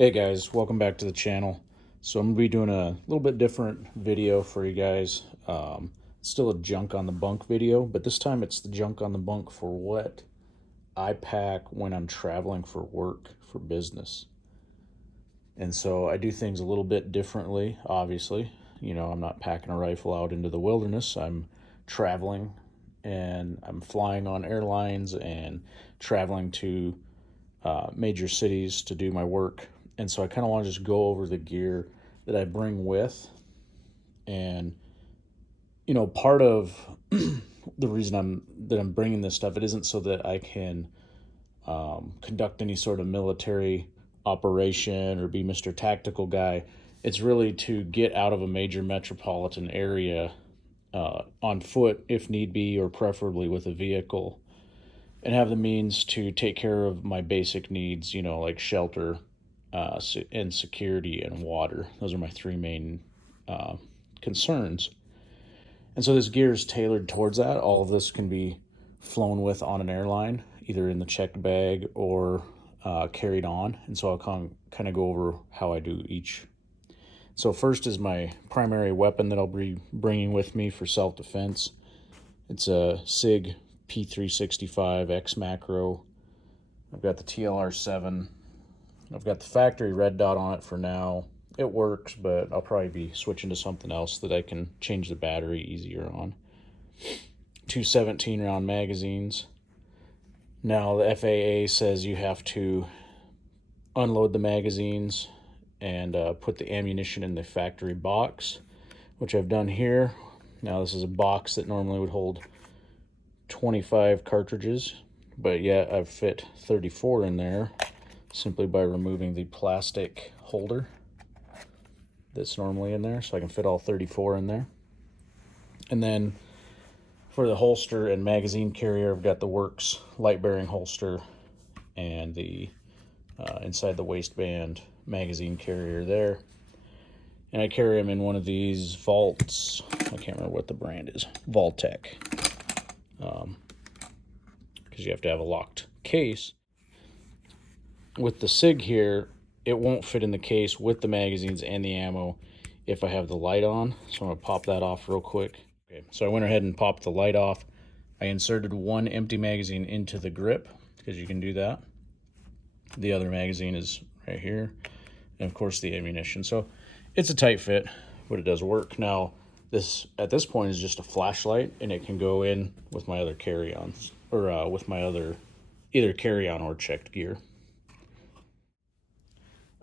Hey guys, welcome back to the channel. So I'm gonna be doing a little bit different video for you guys. It's still a junk on the bunk video, but this time it's the junk on the bunk for what I pack when I'm traveling for work, for business. And so I do things a little bit differently, obviously. You know, I'm not packing a rifle out into the wilderness. I'm traveling and I'm flying on airlines and traveling to major cities to do my work. And so I kind of want to just go over the gear that I bring with. And, you know, part of the reason I'm bringing this stuff, it isn't so that I can conduct any sort of military operation or be Mr. Tactical guy. It's really to get out of a major metropolitan area on foot if need be, or preferably with a vehicle, and have the means to take care of my basic needs, you know, like shelter and security and water. Those are my three main uh, concerns. And so this gear is tailored towards that. All of this can be flown with on an airline, either in the checked bag or carried on. And so I'll kind of go over how I do each. So first is my primary weapon that I'll be bringing with me for self-defense. It's a SIG P365 X Macro. I've got the TLR7. I've got the factory red dot on it for now. It works, but I'll probably be switching to something else that I can change the battery easier on. Two 17-round magazines. Now the FAA says you have to unload the magazines and put the ammunition in the factory box, which I've done here. Now this is a box that normally would hold 25 cartridges, but yet I've fit 34 in there simply by removing the plastic holder that's normally in there, so I can fit all 34 in there. And then for the holster and magazine carrier, I've got the Works light bearing holster and the inside the waistband magazine carrier there. And I carry them in one of these Vaults. I can't remember what the brand is. Vaultec. Because you have to have a locked case. With the SIG here, it won't fit in the case with the magazines and the ammo if I have the light on. So I'm going to pop that off real quick. Okay, so I went ahead and popped the light off. I inserted one empty magazine into the grip, because you can do that. The other magazine is right here. And of course the ammunition. So it's a tight fit, but it does work. Now, this at this point is just a flashlight, and it can go in with my other carry-ons, or with my other either carry-on or checked gear.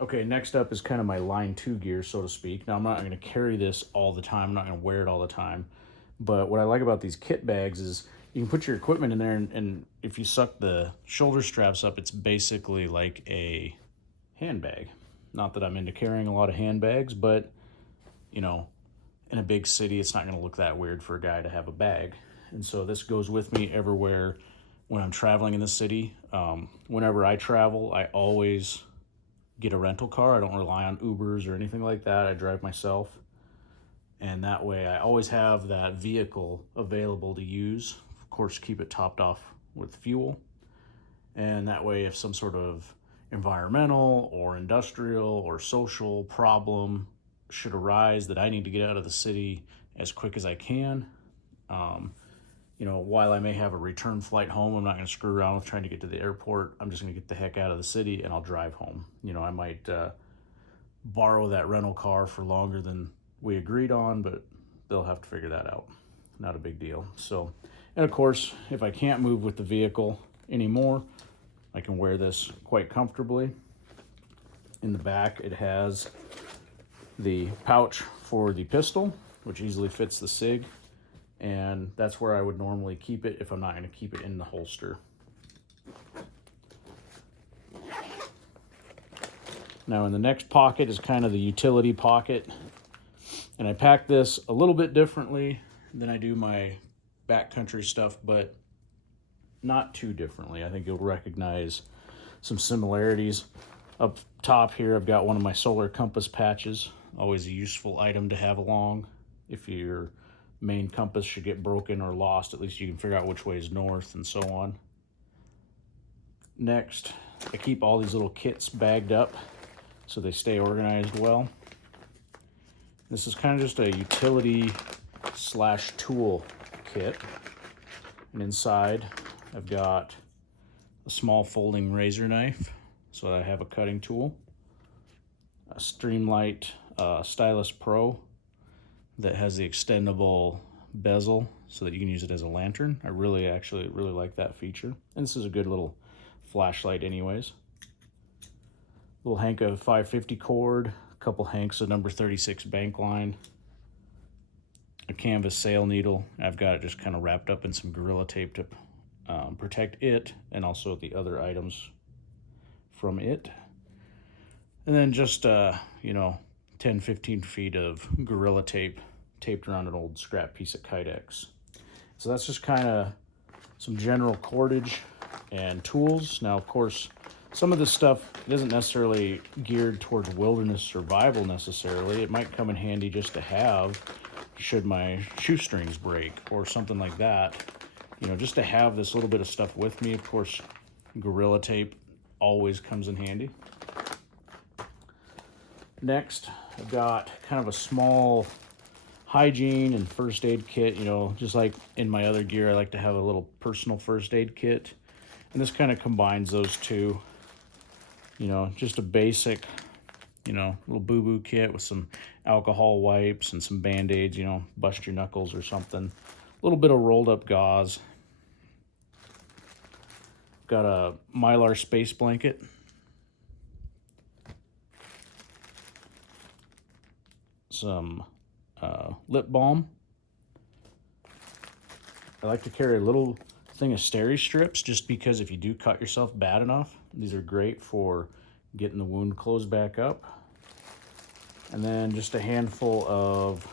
Okay, next up is kind of my line 2 gear, so to speak. Now, I'm not going to carry this all the time. I'm not going to wear it all the time. But what I like about these kit bags is you can put your equipment in there, and if you suck the shoulder straps up, it's basically like a handbag. Not that I'm into carrying a lot of handbags, but, you know, in a big city, it's not going to look that weird for a guy to have a bag. And so this goes with me everywhere when I'm traveling in the city. Whenever I travel, I always get a rental car. I don't rely on Ubers or anything like that. I drive myself. And that way I always have that vehicle available to use. Of course, keep it topped off with fuel. And that way, if some sort of environmental or industrial or social problem should arise that I need to get out of the city as quick as I can, you know, while I may have a return flight home, I'm not going to screw around with trying to get to the airport. I'm just going to get the heck out of the city and I'll drive home. You know, I might borrow that rental car for longer than we agreed on, but they'll have to figure that out. Not a big deal. So, and of course, if I can't move with the vehicle anymore, I can wear this quite comfortably. In the back, it has the pouch for the pistol, which easily fits the SIG. And that's where I would normally keep it if I'm not going to keep it in the holster. Now in the next pocket is kind of the utility pocket. And I pack this a little bit differently than I do my backcountry stuff, but not too differently. I think you'll recognize some similarities. Up top here, I've got one of my solar compass patches. Always a useful item to have along. If your main compass should get broken or lost, at least you can figure out which way is north and so on. Next, I keep all these little kits bagged up. so they stay organized well. This is kind of just a utility slash tool kit. And inside I've got a small folding razor knife, so I have a cutting tool, a Streamlight Stylus Pro that has the extendable bezel so that you can use it as a lantern. I really like that feature. And this is a good little flashlight anyways. Little hank of 550 cord, a couple hanks of number 36 bank line, a canvas sail needle. I've got it just kind of wrapped up in some Gorilla Tape to protect it and also the other items from it. And then just, 10-15 feet of Gorilla Tape taped around an old scrap piece of Kydex. So that's just kind of some general cordage and tools. Now, of course, some of this stuff isn't necessarily geared towards wilderness survival necessarily. It might come in handy just to have should my shoestrings break or something like that. Just to have this little bit of stuff with me. Of course, Gorilla Tape always comes in handy. Next, I've got kind of a small hygiene and first aid kit. Just like in my other gear, I like to have a little personal first aid kit. And this kind of combines those two. Just a basic, little boo-boo kit with some alcohol wipes and some Band-Aids, bust your knuckles or something. A little bit of rolled up gauze. Got a Mylar space blanket. Some lip balm. I like to carry a little thing of steri strips just because if you do cut yourself bad enough, these are great for getting the wound closed back up. And then just a handful of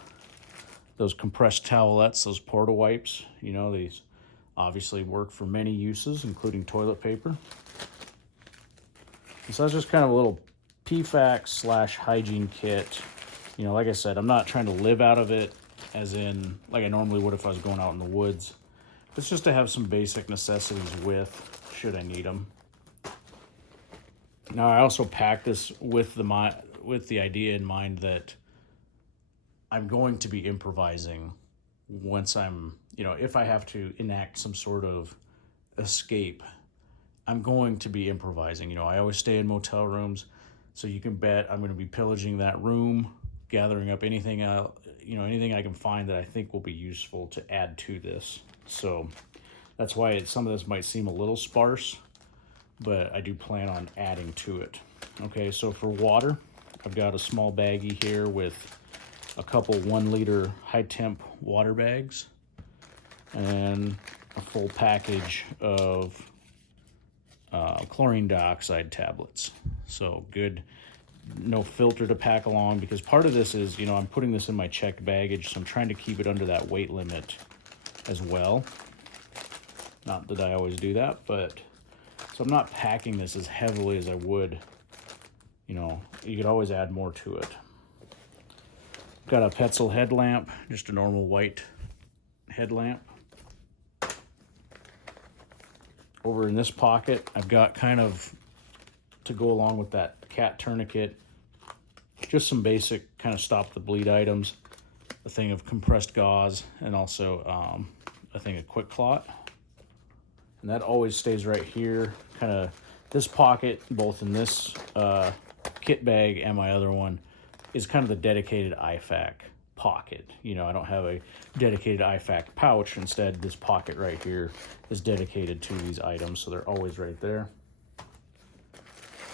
those compressed towelettes, those porta wipes. These obviously work for many uses, including toilet paper. And so that's just kind of a little PFAC slash hygiene kit. Like I said, I'm not trying to live out of it as in like I normally would if I was going out in the woods. It's just to have some basic necessities with should I need them. Now I also pack this with the idea in mind that I'm going to be improvising once I'm, if I have to enact some sort of escape, I'm going to be improvising. I always stay in motel rooms, so you can bet I'm going to be pillaging that room, gathering up anything anything I can find that I think will be useful to add to this. So that's why some of this might seem a little sparse, but I do plan on adding to it. Okay, so for water, I've got a small baggie here with a couple 1-liter high temp water bags and a full package of chlorine dioxide tablets. So good, no filter to pack along, because part of this is, I'm putting this in my checked baggage, so I'm trying to keep it under that weight limit as well. Not that I always do that, but so I'm not packing this as heavily as I would. You could always add more to it. Got a Petzl headlamp, just a normal white headlamp. Over in this pocket, I've got kind of, to go along with that cat tourniquet, just some basic kind of stop the bleed items, a thing of compressed gauze, and also a thing of Quick Clot. And that always stays right here, kind of this pocket, both in this kit bag and my other one, is kind of the dedicated IFAC pocket. I don't have a dedicated IFAC pouch. Instead, this pocket right here is dedicated to these items, so they're always right there.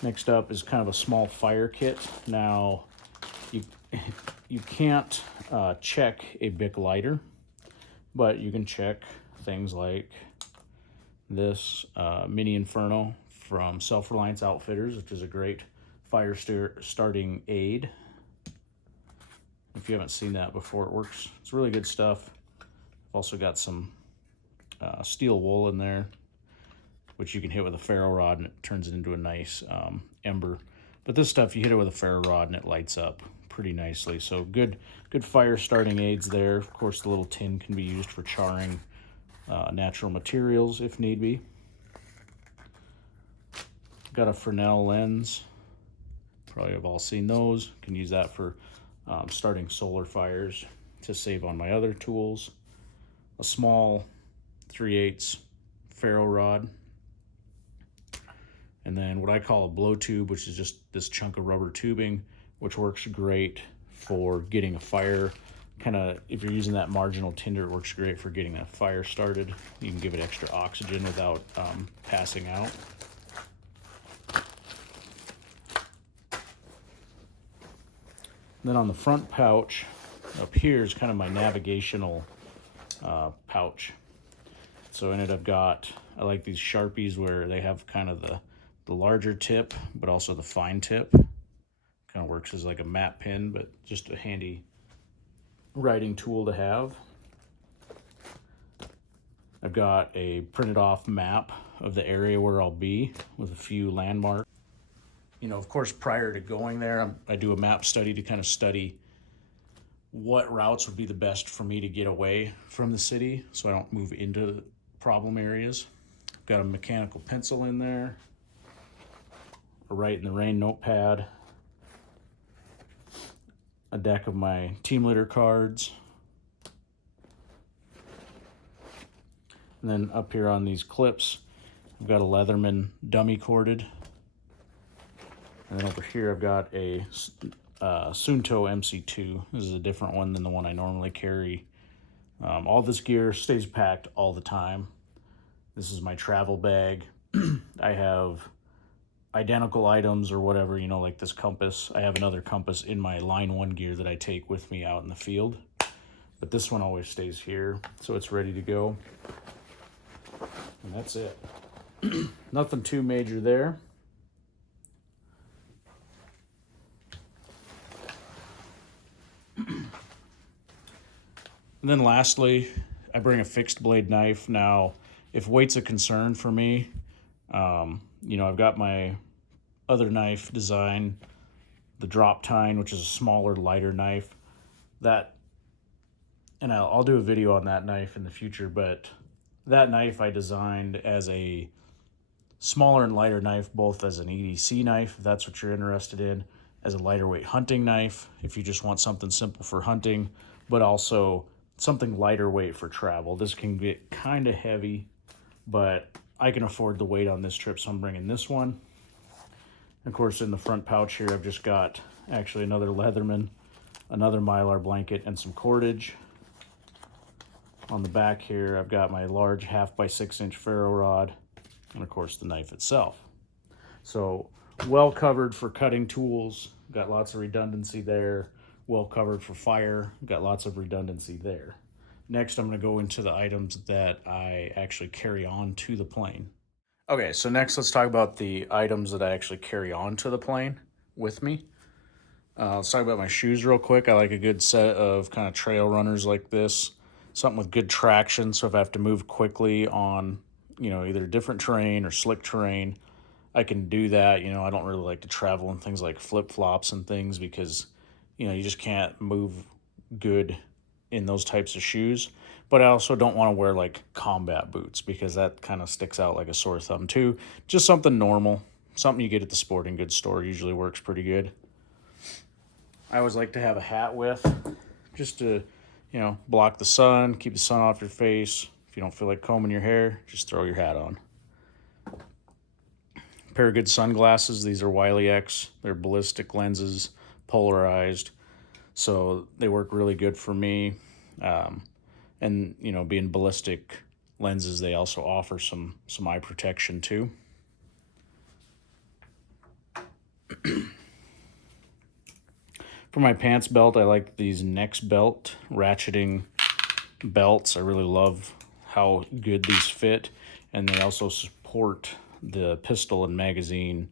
Next up is kind of a small fire kit. Now, you can't check a Bic lighter, but you can check things like this Mini Inferno from Self-Reliance Outfitters, which is a great fire starting aid. If you haven't seen that before, it works. It's really good stuff. I've also got some steel wool in there, which you can hit with a ferro rod and it turns it into a nice ember. But this stuff, you hit it with a ferro rod and it lights up pretty nicely. So good fire starting aids there. Of course, the little tin can be used for charring natural materials if need be. Got a Fresnel lens, Probably have all seen those. Can use that for starting solar fires to save on my other tools. A small 3/8 ferro rod. And then what I call a blow tube, which is just this chunk of rubber tubing, which works great for getting a fire. Kind of, if you're using that marginal tinder, it works great for getting a fire started. You can give it extra oxygen without passing out. And then on the front pouch, up here is kind of my navigational pouch. So in it I like these Sharpies where they have kind of the larger tip, but also the fine tip. Kind of works as like a map pin, but just a handy writing tool to have. I've got a printed off map of the area where I'll be with a few landmarks. You know, of course, prior to going there, I do a map study to kind of study what routes would be the best for me to get away from the city so I don't move into problem areas. Got a mechanical pencil in there, a Write in the Rain notepad, a deck of my team leader cards, and then up here on these clips, I've got a Leatherman dummy corded, and then over here I've got a Sunto MC2. This is a different one than the one I normally carry. All this gear stays packed all the time. This is my travel bag. I have identical items or whatever, you know, like this compass. I have another compass in my line 1 gear that I take with me out in the field, but this one always stays here, so it's ready to go. And that's it. Nothing too major there. And then lastly, I bring a fixed blade knife. Now, if weight's a concern for me, you know, I've got my other knife design, the drop tine, which is a smaller, lighter knife. That, and I'll do a video on that knife in the future, but that knife I designed as a smaller and lighter knife, both as an EDC knife, if that's what you're interested in, as a lighter weight hunting knife, if you just want something simple for hunting, but also something lighter weight for travel. This can get kind of heavy, but I can afford the weight on this trip, so I'm bringing this one. Of course, in the front pouch here, I've just got actually another Leatherman, another Mylar blanket, and some cordage. On the back here, I've got my large 1/2 x 6" ferro rod, and of course the knife itself. So well covered for cutting tools, got lots of redundancy there. Well covered for fire, got lots of redundancy there. Next, I'm going to go into the items that I actually carry on to the plane. Okay, so next let's talk about the items that I actually carry on to the plane with me. Let's talk about my shoes real quick. I like a good set of kind of trail runners like this. Something with good traction, so if I have to move quickly on, you know, either different terrain or slick terrain, I can do that. You know, I don't really like to travel in things like flip-flops and things because, you know, you just can't move good in those types of shoes. But I also don't want to wear like combat boots because that kind of sticks out like a sore thumb too. Just something normal, something you get at the sporting goods store usually works pretty good. I always like to have a hat with, just to, you know, block the sun, keep the sun off your face. If you don't feel like combing your hair, just throw your hat on. A pair of good sunglasses. These are Wiley X. They're ballistic lenses, polarized, so they work really good for me. And, you know, being ballistic lenses, they also offer some eye protection too. For my pants belt, I like these Nex belt ratcheting belts. I really love how good these fit, and they also support the pistol and magazine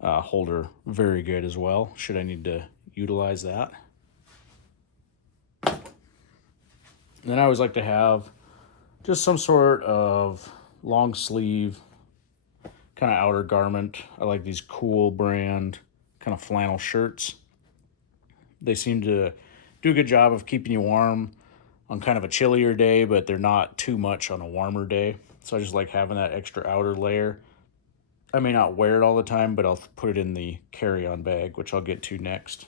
holder very good as well, should I need to utilize that. And then I always like to have just some sort of long sleeve kind of outer garment. I like these Cool brand kind of flannel shirts. They seem to do a good job of keeping you warm on kind of a chillier day, but they're not too much on a warmer day. So I just like having that extra outer layer. I may not wear it all the time, but I'll put it in the carry-on bag, which I'll get to next.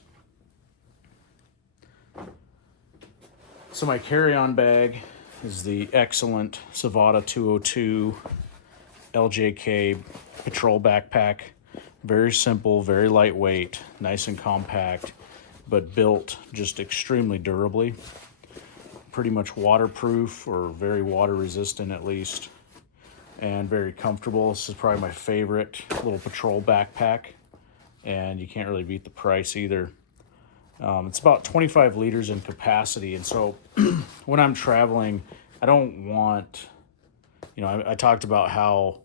So my carry-on bag is the excellent Savada 202 LJK patrol backpack. Very simple, very lightweight, nice and compact, but built just extremely durably. Pretty much waterproof, or very water resistant at least, and very comfortable. This is probably my favorite little patrol backpack, and you can't really beat the price either. It's about 25 liters in capacity, and so when I'm traveling, I don't want, I talked about how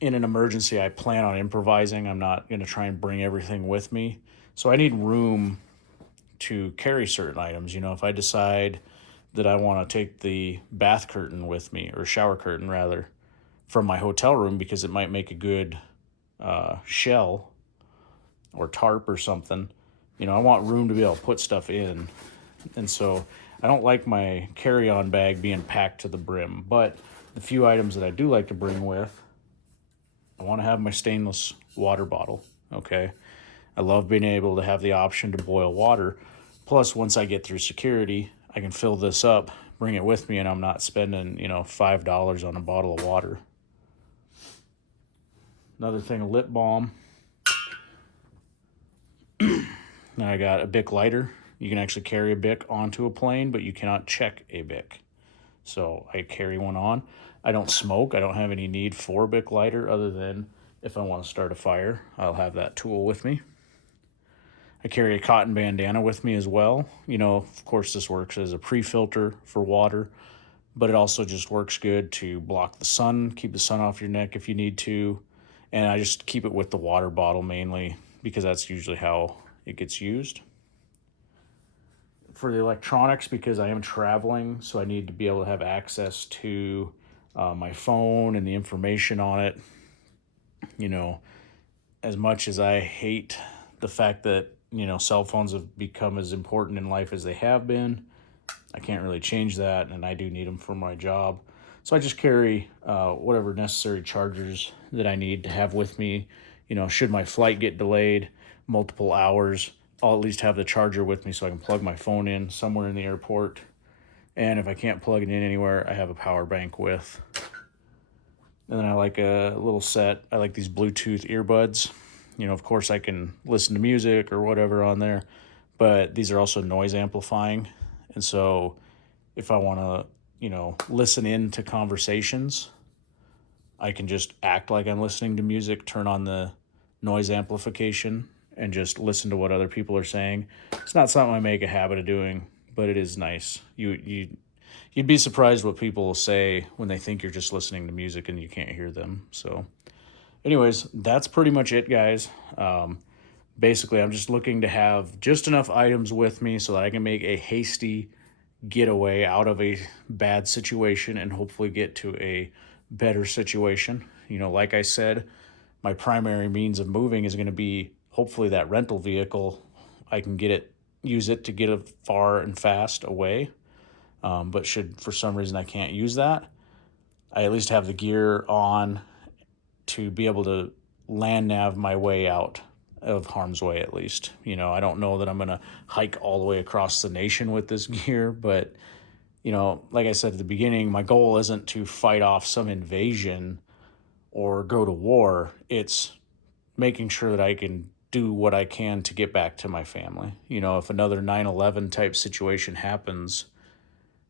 in an emergency I plan on improvising. I'm not going to try and bring everything with me. So I need room to carry certain items. If I decide that I want to take the bath curtain with me, or shower curtain rather, from my hotel room because it might make a good shell or tarp or something, I want room to be able to put stuff in. And so I don't like my carry-on bag being packed to the brim, but the few items that I do like to bring with, I want to have my stainless water bottle, okay? I love being able to have the option to boil water. Plus, once I get through security, I can fill this up, bring it with me, and I'm not spending, $5 on a bottle of water. Another thing, a lip balm. Now I got a Bic lighter. You can actually carry a Bic onto a plane, but you cannot check a Bic. So I carry one on. I don't smoke. I don't have any need for a Bic lighter other than if I want to start a fire, I'll have that tool with me. I carry a cotton bandana with me as well. Of course, this works as a pre-filter for water, but it also just works good to block the sun, keep the sun off your neck if you need to. And I just keep it with the water bottle mainly because that's usually how it gets used. For the electronics, because I am traveling, so I need to be able to have access to my phone and the information on it. As much as I hate the fact that, cell phones have become as important in life as they have been, I can't really change that, and I do need them for my job. So I just carry whatever necessary chargers that I need to have with me. Should my flight get delayed multiple hours, I'll at least have the charger with me so I can plug my phone in somewhere in the airport. And if I can't plug it in anywhere, I have a power bank with. And then I like a little set. I like these Bluetooth earbuds. Of course I can listen to music or whatever on there, but these are also noise amplifying. And so if I want to, listen in to conversations, I can just act like I'm listening to music, turn on the noise amplification, and just listen to what other people are saying. It's not something I make a habit of doing, but it is nice. You'd be surprised what people will say when they think you're just listening to music and you can't hear them. So anyways, that's pretty much it, guys. Basically, I'm just looking to have just enough items with me so that I can make a hasty getaway out of a bad situation and hopefully get to a better situation. Like I said, my primary means of moving is going to be hopefully that rental vehicle. I can use it to get it far and fast away. But should for some reason I can't use that, I at least have the gear on to be able to land nav my way out of harm's way at least. I don't know that I'm going to hike all the way across the nation with this gear, but, like I said at the beginning, my goal isn't to fight off some invasion or go to war. It's making sure that I can do what I can to get back to my family. If another 9/11 type situation happens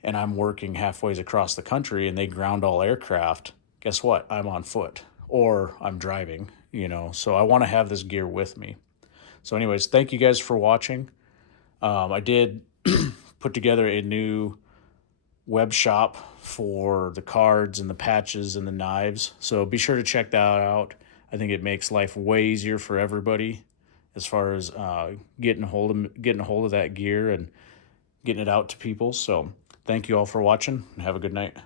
and I'm working halfway across the country and they ground all aircraft, guess what? I'm on foot or I'm driving, so I want to have this gear with me. So anyways, thank you guys for watching. I did put together a new web shop for the cards and the patches and the knives, so be sure to check that out. I think it makes life way easier for everybody as far as getting a hold of that gear and getting it out to people. So thank you all for watching and have a good night.